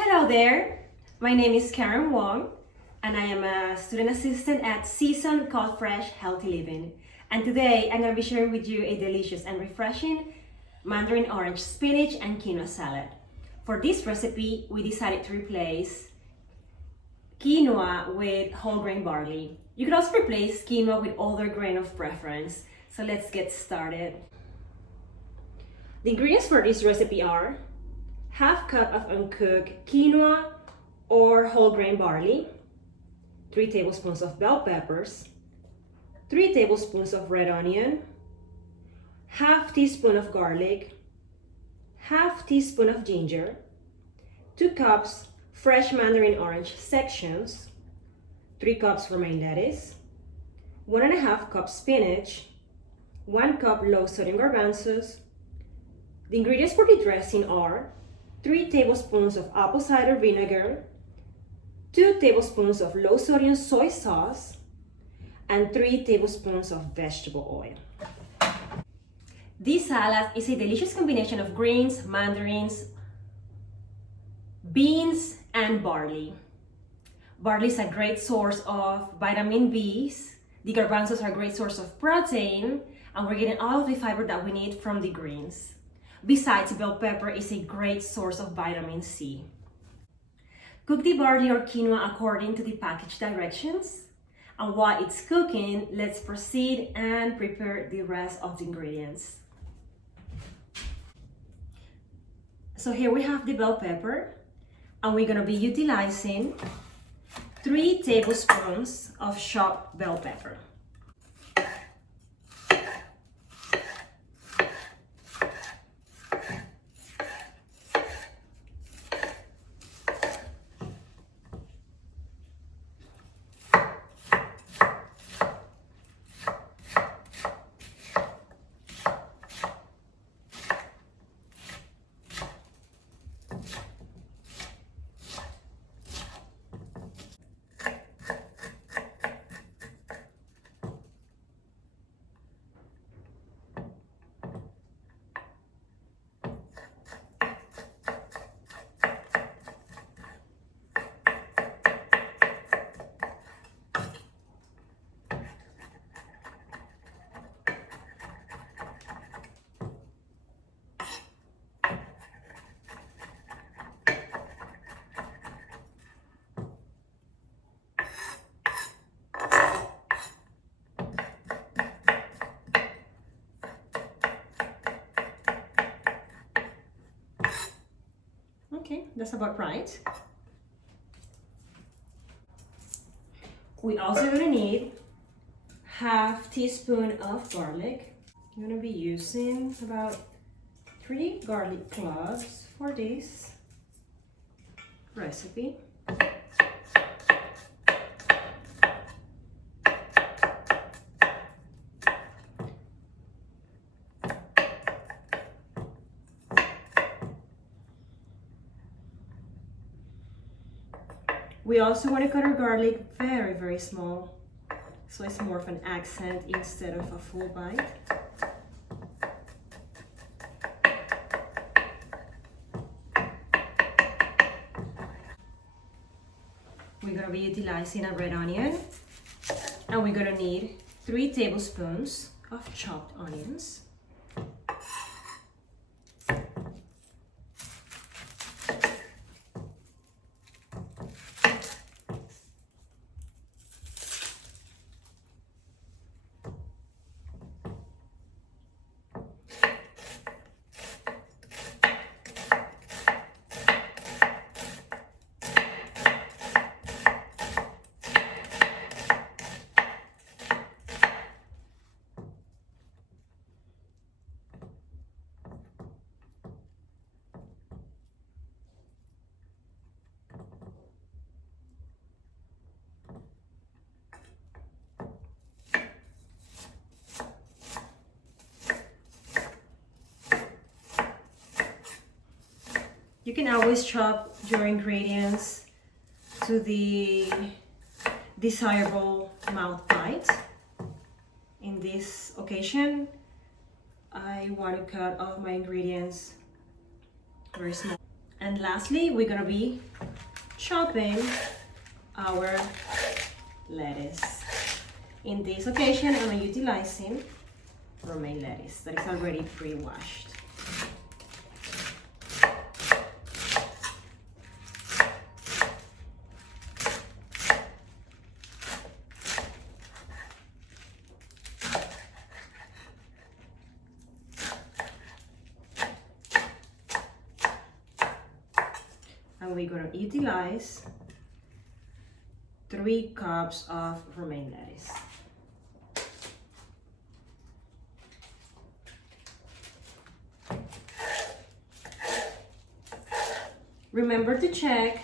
Hello there, my name is Karen Wong and I am a student assistant at Season Cold Fresh Healthy Living. And today I'm going to be sharing with you a delicious and refreshing Mandarin orange spinach and quinoa salad. For this recipe, we decided to replace quinoa with whole grain barley. You could also replace quinoa with other grain of preference. So let's get started. The ingredients for this recipe are half cup of uncooked quinoa or whole grain barley, 3 tablespoons of bell peppers, 3 tablespoons of red onion, half teaspoon of garlic, half teaspoon of ginger, 2 cups fresh mandarin orange sections, 3 cups romaine lettuce, 1.5 cups spinach, 1 cup low sodium garbanzos. The ingredients for the dressing are 3 tablespoons of apple cider vinegar, 2 tablespoons of low sodium soy sauce, and 3 tablespoons of vegetable oil. This salad is a delicious combination of greens, mandarins, beans, and barley. Barley is a great source of vitamin B's, the garbanzos are a great source of protein, and we're getting all of the fiber that we need from the greens. Besides, bell pepper is a great source of vitamin C. Cook the barley or quinoa according to the package directions. And while it's cooking, let's proceed and prepare the rest of the ingredients. So here we have the bell pepper, and we're going to be utilizing 3 tablespoons of chopped bell pepper. Okay, that's about right. We also gonna need half teaspoon of garlic. I'm gonna be using about 3 garlic cloves for this recipe. We also want to cut our garlic very, very small, so it's more of an accent instead of a full bite. We're going to be utilizing a red onion, and we're going to need 3 tablespoons of chopped onions. You can always chop your ingredients to the desirable mouth bite. In this occasion, I want to cut all of my ingredients very small. And lastly, we're gonna be chopping our lettuce. In this occasion, I'm utilizing romaine lettuce that is already pre-washed. And we're going to utilize 3 cups of romaine lettuce. Remember to check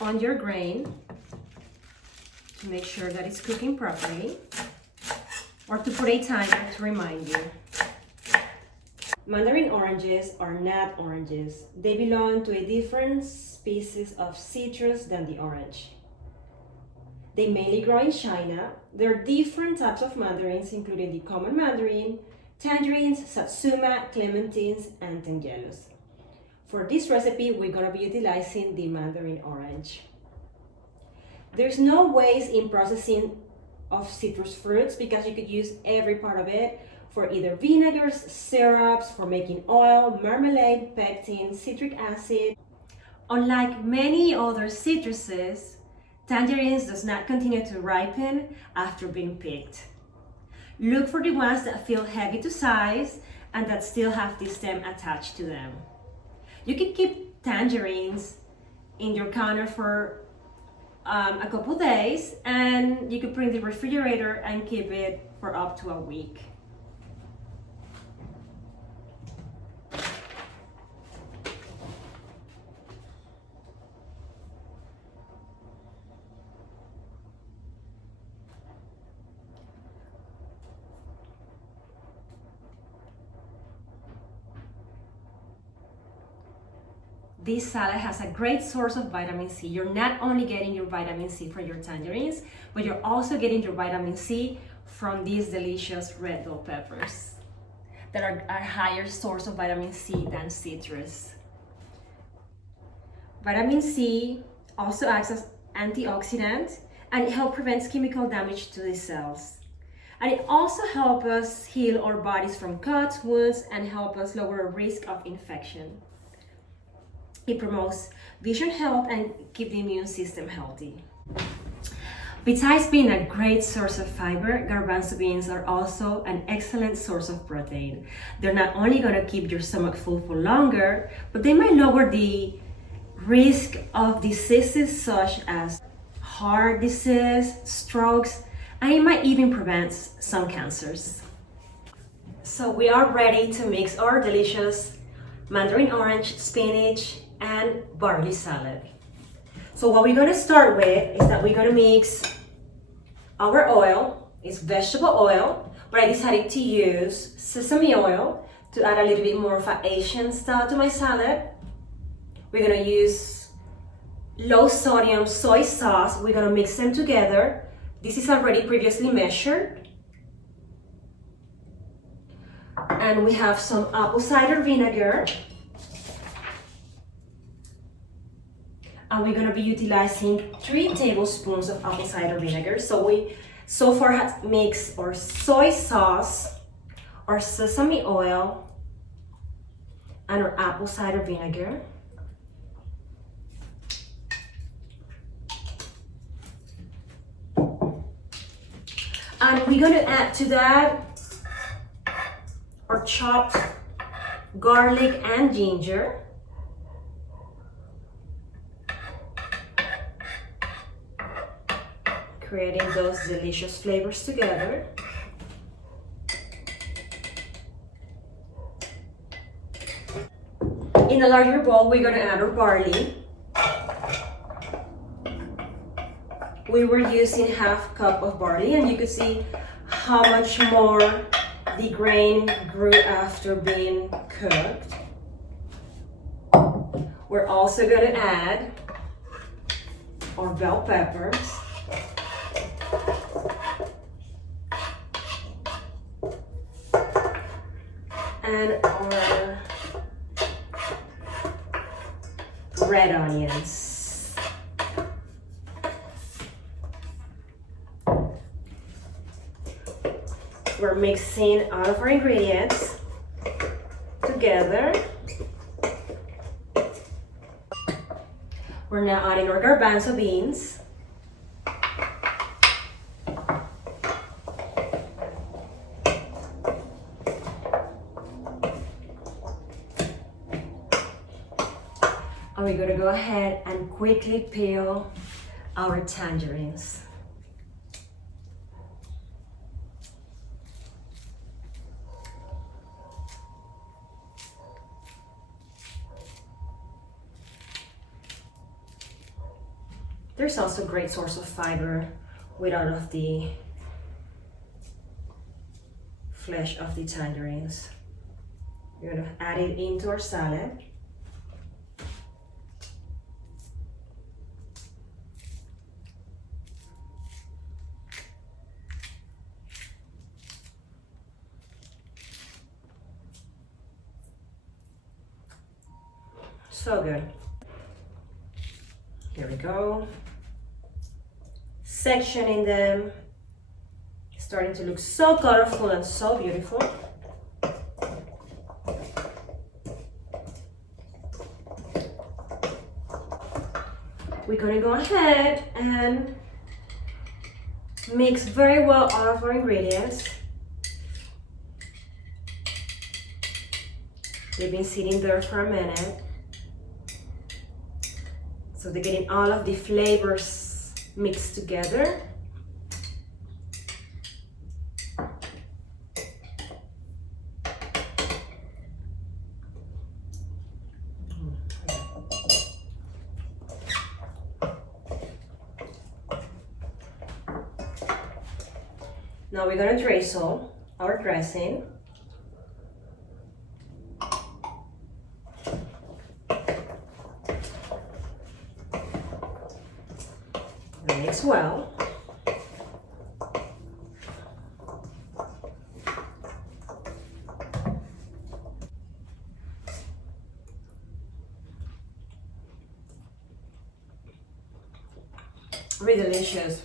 on your grain to make sure that it's cooking properly, or to put a timer to remind you. Mandarin oranges are not oranges. They belong to a different species of citrus than the orange. They mainly grow in China. There are different types of mandarins, including the common mandarin, tangerines, satsuma, clementines, and tangelos. For this recipe, we're gonna be utilizing the mandarin orange. There's no waste in processing of citrus fruits because you could use every part of it for either vinegars, syrups, for making oil, marmalade, pectin, citric acid. Unlike many other citruses, tangerines does not continue to ripen after being picked. Look for the ones that feel heavy to size and that still have the stem attached to them. You can keep tangerines in your counter for a couple days, and you could put it in the refrigerator and keep it for up to a week. This salad has a great source of vitamin C. You're not only getting your vitamin C from your tangerines, but you're also getting your vitamin C from these delicious red bell peppers that are a higher source of vitamin C than citrus. Vitamin C also acts as antioxidant, and it helps prevent chemical damage to the cells. And it also helps us heal our bodies from cuts, wounds, and help us lower risk of infection. It promotes vision health and keep the immune system healthy. Besides being a great source of fiber, garbanzo beans are also an excellent source of protein. They're not only going to keep your stomach full for longer, but they might lower the risk of diseases such as heart disease, strokes, and it might even prevent some cancers. So we are ready to mix our delicious mandarin orange, spinach, and barley salad. So what we're going to start with is that we're going to mix our oil. It's vegetable oil, but I decided to use sesame oil to add a little bit more of an Asian style to my salad. We're going to use low sodium soy sauce. We're going to mix them together. This is already previously measured. And we have some apple cider vinegar. And we're going to be utilizing 3 tablespoons of apple cider vinegar. So we so far have mixed our soy sauce, our sesame oil, and our apple cider vinegar. And we're going to add to that our chopped garlic and ginger. Creating those delicious flavors together. In a larger bowl, we're going to add our barley. We were using half cup of barley, and you can see how much more the grain grew after being cooked. We're also going to add our bell peppers. And our red onions. We're mixing all of our ingredients together. We're now adding our garbanzo beans. And we're going to go ahead and quickly peel our tangerines. There's also a great source of fiber with all of the flesh of the tangerines. We're going to add it into our salad. So good. Here we go. Sectioning them. Starting to look so colorful and so beautiful. We're gonna go ahead and mix very well all of our ingredients. They've been sitting there for a minute. So they're getting all of the flavors mixed together. Now we're going to drizzle our dressing. Mix well. Really delicious.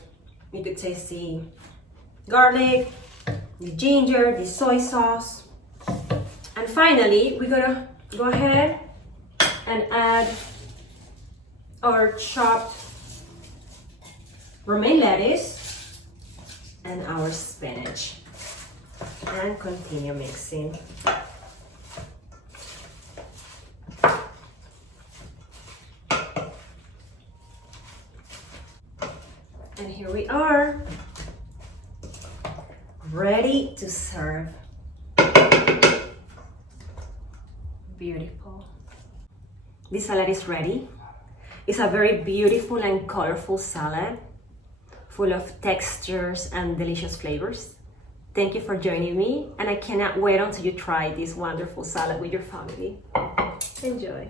You could taste the garlic, the ginger, the soy sauce. And finally, we're gonna go ahead and add our chopped romaine lettuce and our spinach and continue mixing. And here we are, ready to serve. Beautiful. This salad is ready. It's a very beautiful and colorful salad, full of textures and delicious flavors. Thank you for joining me, and I cannot wait until you try this wonderful salad with your family. Enjoy.